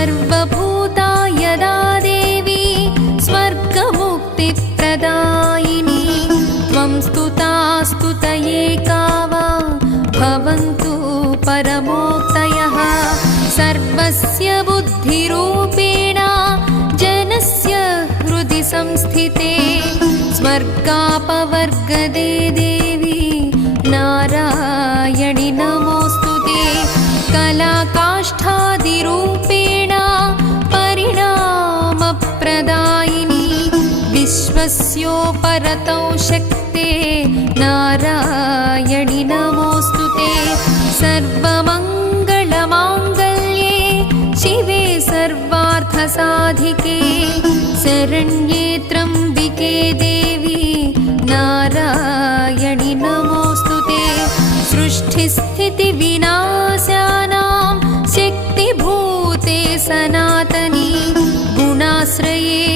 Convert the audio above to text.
सर्वभूता यदा देवी स्वर्गमुक्तिप्रदायिनी त्वं स्तुता स्तुतये का वा भवन्तु परमोक्तयः सर्वस्य बुद्धिरूपेण जनस्य हृदि संस्थिते स्वर्गापवर्गदे देवी नारायणि नमोऽस्तुते कलाकाष्ठादिरूपेण परिणामप्रदायिनी विश्वस्योपरतौ शक्ते नारायणि नमोऽस्तुते सर्वमङ्गलमाङ्गल्ये शिवे सर्वार्थसाधिके शरण्ये त्र्यम्बिके देवी नारायणि नमोऽस्तुते सृष्टिस्थितिविनाशानां शक्तिभूते सनातनी गुणाश्रये